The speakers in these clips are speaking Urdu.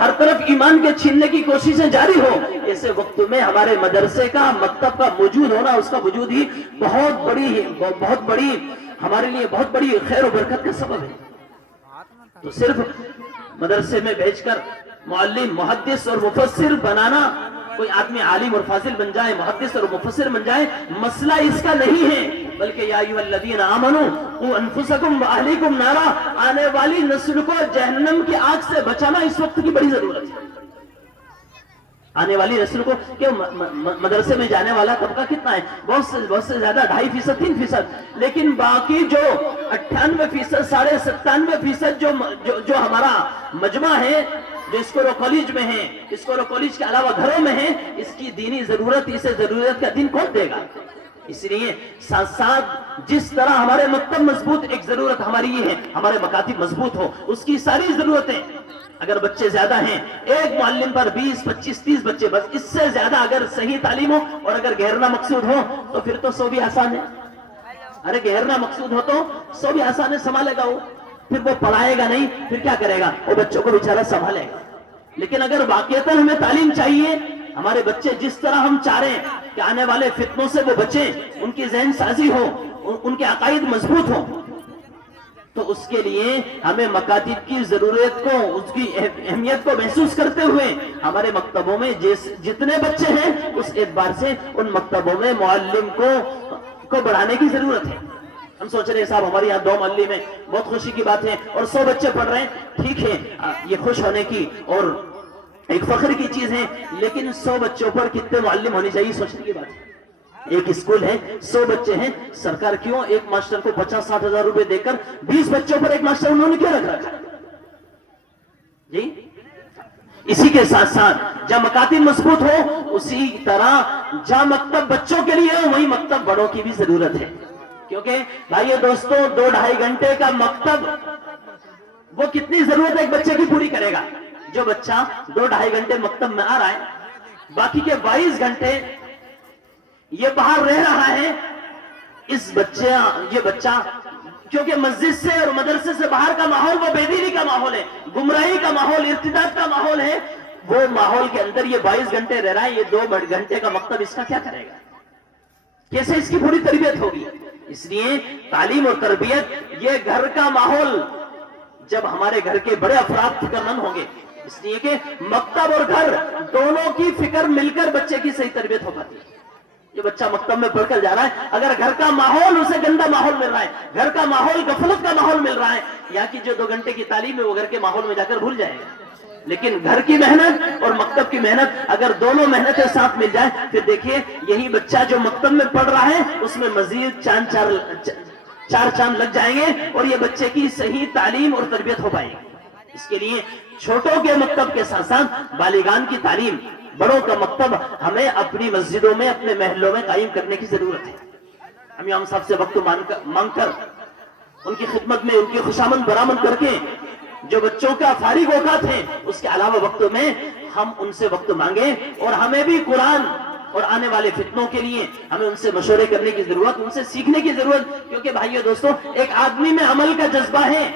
ہر طرف ایمان کے چھیننے کی کوششیں جاری ہو، ایسے وقت میں ہمارے مدرسے کا، مکتب کا موجود ہونا، اس کا وجود ہی بہت بڑی ہمارے لیے بہت بڑی خیر و برکت کا سبب ہے۔ تو صرف مدرسے میں بھیج کر معلم، محدث اور مفسر بنانا، کوئی آدمی عالم اور فاضل بن جائے، محدث اور مفسر بن جائے، مسئلہ اس کا نہیں ہے، بلکہ یا ایھا الذین آمنوا قوا انفسکم واہلیکم نارا، آنے والی نسل کو جہنم کی آگ سے بچانا اس وقت کی بڑی ضرورت ہے۔ آنے والی نسل کو کہ مدرسے میں جانے والا طبقہ کتنا ہے؟ بہت سے زیادہ، 2.5%، 3%، لیکن باقی جو 98%، 97% جو ہمارا مجمع ہے، جو اسکول و کالج میں ہیں، اسکول و کالج کے علاوہ گھروں میں ہیں، اس کی دینی ضرورت، اسے ضرورت کا دین کون دے گا؟ اس لیے ساتھ ساتھ جس طرح ہمارے مکتب مضبوط، ایک ضرورت ہماری یہ ہے ہمارے مکاتب مضبوط ہو، اس کی ساری ضرورتیں، اگر بچے زیادہ ہیں، ایک معلم پر 20، 25، 30 بچے، بس اس سے زیادہ اگر صحیح تعلیم ہو اور اگر گھیرنا مقصود ہو تو پھر تو 100 بھی آسان ہے۔ ارے گھیرنا مقصود ہو تو 100 بھی آسان ہے، سنبھالے گا وہ، پھر وہ پڑھائے گا نہیں، پھر کیا کرے گا؟ وہ بچوں کو بیچارہ سنبھالے گا۔ لیکن اگر واقعتاً ہمیں تعلیم چاہیے، ہمارے بچے جس طرح ہم چاہ رہے ہیں کہ آنے والے فتنوں سے وہ بچیں، ان کی ذہن سازی ہو، ان کے عقائد مضبوط ہوں، تو اس کے لیے ہمیں مکاتب کی ضرورت کو، اس کی اہمیت کو محسوس کرتے ہوئے ہمارے مکتبوں میں جتنے بچے ہیں اس اعتبار سے ان مکتبوں میں معلم کو بڑھانے کی ضرورت ہے۔ ہم سوچ رہے ہیں صاحب ہمارے یہاں 2 محلے میں بہت خوشی کی بات ہے اور 100 بچے پڑھ رہے ہیں، ٹھیک ہے، یہ خوش ہونے کی اور ایک فخر کی چیز ہے، لیکن 100 بچوں پر کتنے معلم ہونے چاہیے سوچنے کی بات ہے۔ ایک اسکول ہے، 100 بچے ہیں، سرکار کیوں ایک ماسٹر کو 50-60 ہزار روپے دے کر 20 بچوں پر ایک ماسٹر انہوں نے کیوں رکھا ہے؟ جی، اسی کے ساتھ ساتھ جہاں مکاتب مضبوط ہو، اسی طرح جہاں مکتب بچوں کے لیے ہو، وہی مکتب بڑوں کی بھی ضرورت ہے، کیونکہ بھائیو دوستوں 2-2.5 گھنٹے کا مکتب وہ کتنی ضرورت ایک بچے کی پوری کرے گا؟ جو بچہ 2-2.5 گھنٹے مکتب میں آ رہا ہے، باقی کے 22 گھنٹے یہ باہر رہ رہا ہے، یہ بچہ کیونکہ مسجد سے اور مدرسے سے باہر کا ماحول وہ بے دینی کا ماحول ہے، گمراہی کا ماحول، ارتداد کا ماحول ہے، وہ ماحول کے اندر یہ 22 گھنٹے رہ رہا ہے، یہ 2 گھنٹے کا مکتب اس کا کیا کرے گا؟ کیسے اس کی پوری تربیت ہوگی؟ اس لیے تعلیم اور تربیت یہ گھر کا ماحول، جب ہمارے گھر کے بڑے افراد فکر مند ہوں گے، اس لیے کہ مکتب اور گھر دونوں کی فکر مل کر بچے کی صحیح تربیت ہو پاتی ہے۔ یہ بچہ مکتب میں پڑھ کر جا رہا ہے، اگر گھر کا ماحول اسے گندا ماحول مل رہا ہے، گھر کا ماحول غفلت کا ماحول مل رہا ہے، یہاں کی جو 2 گھنٹے کی تعلیم ہے وہ گھر کے ماحول میں جا کر بھول جائے گا۔ لیکن گھر کی محنت اور مکتب کی محنت، اگر دونوں محنتیں ساتھ مل جائیں، پھر دیکھیے یہی بچہ جو مکتب میں پڑھ رہا ہے اس میں مزید چار چاند لگ جائیں گے اور یہ بچے کی صحیح تعلیم اور تربیت ہو پائے گی۔ اس کے لیے چھوٹوں کے مکتب کے ساتھ ساتھ بالغان کی تعلیم، بڑوں کا مکتب ہمیں اپنی مسجدوں میں، اپنے محلوں میں قائم کرنے کی ضرورت ہے۔ ہم امام صاحب سے وقت مانگ کر ان کی خدمت میں، ان کی خوشامد برآمد کر کے، جو بچوں کا فارغ اوقات ہے اس کے علاوہ وقت میں ہم ان سے وقت مانگیں، اور ہمیں بھی قرآن اور آنے والے فتنوں کے لیے ہمیں ان سے مشورے کرنے کی ضرورت، ان سے سیکھنے کی ضرورت، کیونکہ بھائیو دوستو ایک آدمی میں عمل کا جذبہ ہے،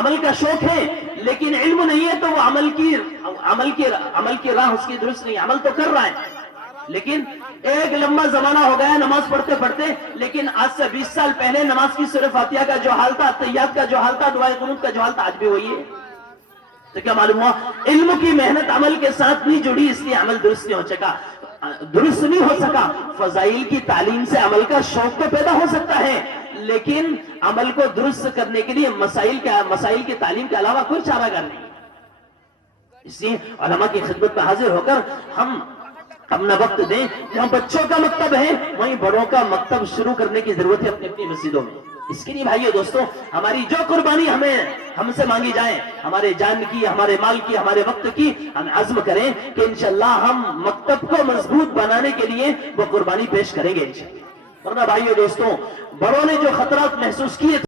عمل کا شوق ہے، لیکن علم نہیں ہے تو وہ عمل کی راہ اس کی درست نہیں، عمل تو کر رہا ہے، لیکن ایک لمبا زمانہ ہو گیا نماز پڑھتے پڑھتے، لیکن آج سے 20 سال پہلے نماز کی سورہ فاتحہ کا جو حال تھا، تحیات کا جو حال تھا، دعائے قنوت کا جو حال تھا، آج بھی وہی ہے۔ تو کیا معلوم ہوا؟ علم کی محنت عمل کے ساتھ نہیں جڑی، اس لیے عمل درست نہیں ہو سکا۔ فضائل کی تعلیم سے عمل کا شوق تو پیدا ہو سکتا ہے، لیکن عمل کو درست کرنے کے لیے مسائل کی تعلیم کے علاوہ کوئی چارہ گر نہیں۔ اس لیے علماء کی خدمت میں حاضر ہو کر ہم اپنا وقت دیں، جہاں بچوں کا مکتب ہے وہیں بڑوں کا مکتب شروع کرنے کی ضرورت ہے اپنی اپنی مسجدوں میں۔ اس کے لیے بھائیو دوستو ہماری جو قربانی ہم سے مانگی جائے، ہمارے جان کی، ہمارے مال کی، ہمارے وقت کی، ہم عزم کریں کہ انشاءاللہ ہم مکتب کو مضبوط بنانے کے لیے وہ قربانی پیش کریں گے انشاءاللہ۔ ورنہ بھائیو دوستو بڑوں نے جو خطرات محسوس کیے